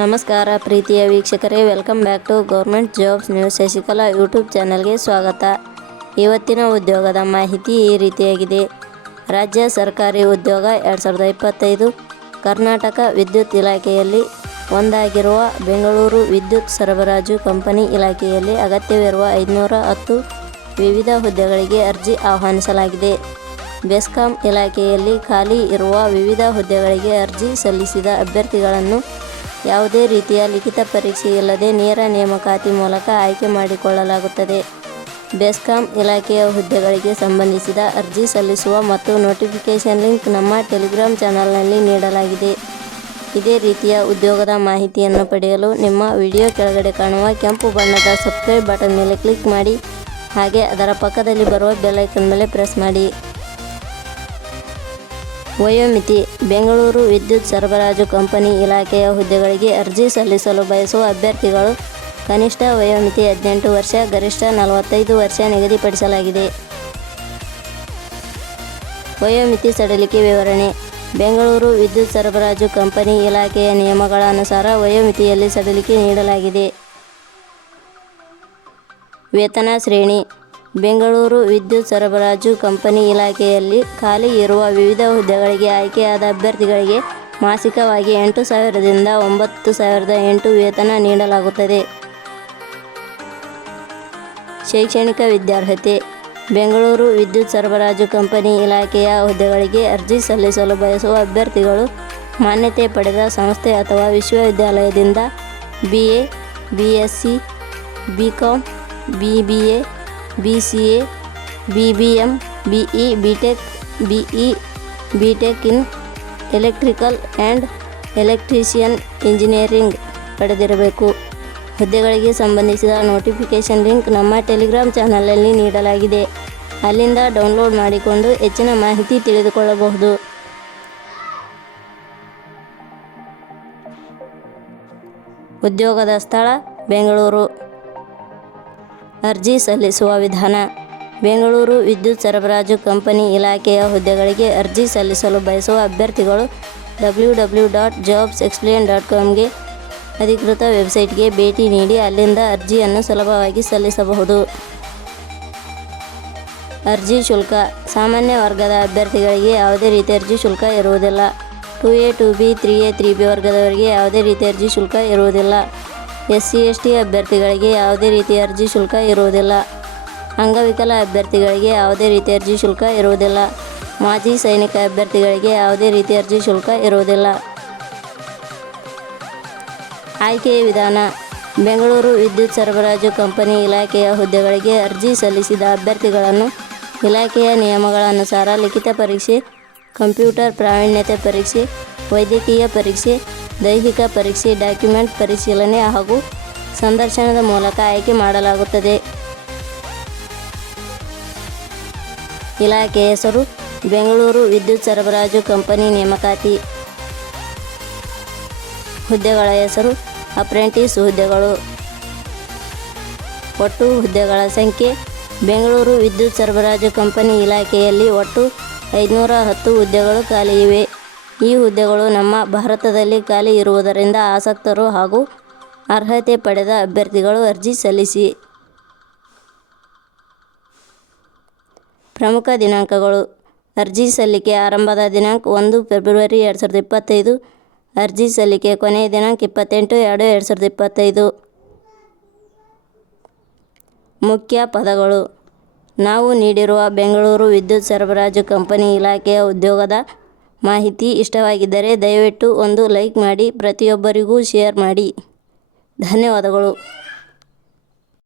ನಮಸ್ಕಾರ ಪ್ರೀತಿಯ ವೀಕ್ಷಕರೇ, welcome back to government jobs news Shashikala YouTube ಚಾನಲ್ಗೆ ಸ್ವಾಗತ. ಇವತ್ತಿನ ಉದ್ಯೋಗದ ಮಾಹಿತಿ ಈ ರೀತಿಯಾಗಿದೆ. ರಾಜ್ಯ ಸರ್ಕಾರಿ ಉದ್ಯೋಗ 2025 ಕರ್ನಾಟಕ ವಿದ್ಯುತ್ ಇಲಾಖೆಯಲ್ಲಿ ಒಂದಾಗಿರುವ ಬೆಂಗಳೂರು ವಿದ್ಯುತ್ ಸರಬರಾಜು ಕಂಪನಿ ಇಲಾಖೆಯಲ್ಲಿ ಅಗತ್ಯವಿರುವ 510 ವಿವಿಧ ಹುದ್ದೆಗಳಿಗೆ ಅರ್ಜಿ ಆಹ್ವಾನಿಸಲಾಗಿದೆ. ಬೆಸ್ಕಾಂ ಇಲಾಖೆಯಲ್ಲಿ ಖಾಲಿ ಇರುವ ವಿವಿಧ ಹುದ್ದೆಗಳಿಗೆ ಅರ್ಜಿ ಸಲ್ಲಿಸಿದ ಅಭ್ಯರ್ಥಿಗಳನ್ನು ಯಾವುದೇ ರೀತಿಯ ಲಿಖಿತ ಪರೀಕ್ಷೆ ಇಲ್ಲದೆ ನೇರ ನೇಮಕಾತಿ ಮೂಲಕ ಆಯ್ಕೆ ಮಾಡಿಕೊಳ್ಳಲಾಗುತ್ತದೆ. ಬೆಸ್ಕಾಂ ಇಲಾಖೆಯ ಹುದ್ದೆಗಳಿಗೆ ಸಂಬಂಧಿಸಿದ ಅರ್ಜಿ ಸಲ್ಲಿಸುವ ಮತ್ತು ನೋಟಿಫಿಕೇಷನ್ ಲಿಂಕ್ ನಮ್ಮ ಟೆಲಿಗ್ರಾಮ್ ಚಾನಲ್ನಲ್ಲಿ ನೀಡಲಾಗಿದೆ. ಇದೇ ರೀತಿಯ ಉದ್ಯೋಗದ ಮಾಹಿತಿಯನ್ನು ಪಡೆಯಲು ನಿಮ್ಮ ವಿಡಿಯೋ ಕೆಳಗಡೆ ಕಾಣುವ ಕೆಂಪು ಬಣ್ಣದ ಸಬ್ಸ್ಕ್ರೈಬ್ ಬಟನ್ ಮೇಲೆ ಕ್ಲಿಕ್ ಮಾಡಿ, ಹಾಗೆ ಅದರ ಪಕ್ಕದಲ್ಲಿ ಬರುವ ಬೆಲ್ ಐಕಾನ್ ಮೇಲೆ ಪ್ರೆಸ್ ಮಾಡಿ. ವಯೋಮಿತಿ: ಬೆಂಗಳೂರು ವಿದ್ಯುತ್ ಸರಬರಾಜು ಕಂಪನಿ ಇಲಾಖೆಯ ಹುದ್ದೆಗಳಿಗೆ ಅರ್ಜಿ ಸಲ್ಲಿಸಲು ಬಯಸುವ ಅಭ್ಯರ್ಥಿಗಳು ಕನಿಷ್ಠ ವಯೋಮಿತಿ 18 ವರ್ಷ, ಗರಿಷ್ಠ 45 ವರ್ಷ ನಿಗದಿಪಡಿಸಲಾಗಿದೆ. ವಯೋಮಿತಿ ಸಡಿಲಿಕೆ ವಿವರಣೆ: ಬೆಂಗಳೂರು ವಿದ್ಯುತ್ ಸರಬರಾಜು ಕಂಪನಿ ಇಲಾಖೆಯ ನಿಯಮಗಳ ಅನುಸಾರ ವಯೋಮಿತಿಯಲ್ಲಿ ಸಡಿಲಿಕೆ ನೀಡಲಾಗಿದೆ. ವೇತನ ಶ್ರೇಣಿ: ಬೆಂಗಳೂರು ವಿದ್ಯುತ್ ಸರಬರಾಜು ಕಂಪನಿ ಇಲಾಖೆಯಲ್ಲಿ ಖಾಲಿ ಇರುವ ವಿವಿಧ ಹುದ್ದೆಗಳಿಗೆ ಆಯ್ಕೆಯಾದ ಅಭ್ಯರ್ಥಿಗಳಿಗೆ ಮಾಸಿಕವಾಗಿ 8,000 ದಿಂದ 9,008 ವೇತನ ನೀಡಲಾಗುತ್ತದೆ. ಶೈಕ್ಷಣಿಕ ವಿದ್ಯಾರ್ಹತೆ: ಬೆಂಗಳೂರು ವಿದ್ಯುತ್ ಸರಬರಾಜು ಕಂಪನಿ ಇಲಾಖೆಯ ಹುದ್ದೆಗಳಿಗೆ ಅರ್ಜಿ ಸಲ್ಲಿಸಲು ಬಯಸುವ ಅಭ್ಯರ್ಥಿಗಳು ಮಾನ್ಯತೆ ಪಡೆದ ಸಂಸ್ಥೆ ಅಥವಾ ವಿಶ್ವವಿದ್ಯಾಲಯದಿಂದ BA, BSc, BCom, BBA, BCA, BBM, BE, BTech, BE, BTech in electrical and electrician engineering ಪಡೆದಿರಬೇಕು. ಹುದ್ದೆಗಳಿಗೆ ಸಂಬಂಧಿಸಿದ ನೋಟಿಫಿಕೇಷನ್ ಲಿಂಕ್ ನಮ್ಮ ಟೆಲಿಗ್ರಾಮ್ ಚಾನಲ್ನಲ್ಲಿ ನೀಡಲಾಗಿದೆ. ಅಲ್ಲಿಂದ ಡೌನ್ಲೋಡ್ ಮಾಡಿಕೊಂಡು ಹೆಚ್ಚಿನ ಮಾಹಿತಿ ತಿಳಿದುಕೊಳ್ಳಬಹುದು. ಉದ್ಯೋಗದ ಸ್ಥಳ: ಬೆಂಗಳೂರು. ಅರ್ಜಿ ಸಲ್ಲಿಸುವ ವಿಧಾನ: ಬೆಂಗಳೂರು ವಿದ್ಯುತ್ ಸರಬರಾಜು ಕಂಪನಿ ಇಲಾಖೆಯ ಹುದ್ದೆಗಳಿಗೆ ಅರ್ಜಿ ಸಲ್ಲಿಸಲು ಬಯಸುವ ಅಭ್ಯರ್ಥಿಗಳು www.jobsexplain.comಗೆ ಅಧಿಕೃತ ವೆಬ್ಸೈಟ್ಗೆ ಭೇಟಿ ನೀಡಿ ಅಲ್ಲಿಂದ ಅರ್ಜಿಯನ್ನು ಸುಲಭವಾಗಿ ಸಲ್ಲಿಸಬಹುದು. ಅರ್ಜಿ ಶುಲ್ಕ: ಸಾಮಾನ್ಯ ವರ್ಗದ ಅಭ್ಯರ್ಥಿಗಳಿಗೆ ಯಾವುದೇ ರೀತಿಯ ಅರ್ಜಿ ಶುಲ್ಕ ಇರುವುದಿಲ್ಲ. 2A, 2B, 3A, 3B ವರ್ಗದವರಿಗೆ ಯಾವುದೇ ರೀತಿಯ ಅರ್ಜಿ ಶುಲ್ಕ ಇರುವುದಿಲ್ಲ. SC, ST ಅಭ್ಯರ್ಥಿಗಳಿಗೆ ಯಾವುದೇ ರೀತಿಯ ಅರ್ಜಿ ಶುಲ್ಕ ಇರುವುದಿಲ್ಲ. ಅಂಗವಿಕಲ ಅಭ್ಯರ್ಥಿಗಳಿಗೆ ಯಾವುದೇ ರೀತಿಯ ಅರ್ಜಿ ಶುಲ್ಕ ಇರುವುದಿಲ್ಲ. ಮಾಜಿ ಸೈನಿಕ ಅಭ್ಯರ್ಥಿಗಳಿಗೆ ಯಾವುದೇ ರೀತಿಯ ಅರ್ಜಿ ಶುಲ್ಕ ಇರುವುದಿಲ್ಲ. ಆಯ್ಕೆಯ ವಿಧಾನ: ಬೆಂಗಳೂರು ವಿದ್ಯುತ್ ಸರಬರಾಜು ಕಂಪನಿ ಇಲಾಖೆಯ ಹುದ್ದೆಗಳಿಗೆ ಅರ್ಜಿ ಸಲ್ಲಿಸಿದ ಅಭ್ಯರ್ಥಿಗಳನ್ನು ಇಲಾಖೆಯ ನಿಯಮಗಳ ಅನುಸಾರ ಲಿಖಿತ ಪರೀಕ್ಷೆ, ಕಂಪ್ಯೂಟರ್ ಪ್ರಾವೀಣ್ಯತೆ ಪರೀಕ್ಷೆ, ವೈದ್ಯಕೀಯ ಪರೀಕ್ಷೆ, ದೈಹಿಕ ಪರೀಕ್ಷೆ, ಡಾಕ್ಯುಮೆಂಟ್ ಪರಿಶೀಲನೆ ಹಾಗೂ ಸಂದರ್ಶನದ ಮೂಲಕ ಆಯ್ಕೆ ಮಾಡಲಾಗುತ್ತದೆ. ಇಲಾಖೆ ಹೆಸರು: ಬೆಂಗಳೂರು ವಿದ್ಯುತ್ ಸರಬರಾಜು ಕಂಪನಿ ನೇಮಕಾತಿ. ಹುದ್ದೆಗಳ ಹೆಸರು: ಅಪ್ರೆಂಟಿಸ್ ಹುದ್ದೆಗಳು. ಒಟ್ಟು ಹುದ್ದೆಗಳ ಸಂಖ್ಯೆ: ಬೆಂಗಳೂರು ವಿದ್ಯುತ್ ಸರಬರಾಜು ಕಂಪನಿ ಇಲಾಖೆಯಲ್ಲಿ ಒಟ್ಟು 510 ಹುದ್ದೆಗಳು ಖಾಲಿ ಇವೆ. ಈ ಹುದ್ದೆಗಳು ನಮ್ಮ ಭಾರತದಲ್ಲಿ ಖಾಲಿ ಇರುವುದರಿಂದ ಆಸಕ್ತರು ಹಾಗೂ ಅರ್ಹತೆ ಪಡೆದ ಅಭ್ಯರ್ಥಿಗಳು ಅರ್ಜಿ ಸಲ್ಲಿಸಿ. ಪ್ರಮುಖ ದಿನಾಂಕಗಳು: ಅರ್ಜಿ ಸಲ್ಲಿಕೆ ಆರಂಭದ ದಿನಾಂಕ 1 ಫೆಬ್ರವರಿ 2025. ಅರ್ಜಿ ಸಲ್ಲಿಕೆ ಕೊನೆಯ ದಿನಾಂಕ 28/2/2025. ಮುಖ್ಯ ಪದಗಳು: ನಾವು ನೀಡಿರುವ ಬೆಂಗಳೂರು ವಿದ್ಯುತ್ ಸರಬರಾಜು ಕಂಪನಿ ಇಲಾಖೆಯ ಉದ್ಯೋಗದ ಮಾಹಿತಿ ಇಷ್ಟವಾಗಿದ್ದರೆ ದಯವಿಟ್ಟು ಒಂದು ಲೈಕ್ ಮಾಡಿ, ಪ್ರತಿಯೊಬ್ಬರಿಗೂ ಶೇರ್ ಮಾಡಿ. ಧನ್ಯವಾದಗಳು.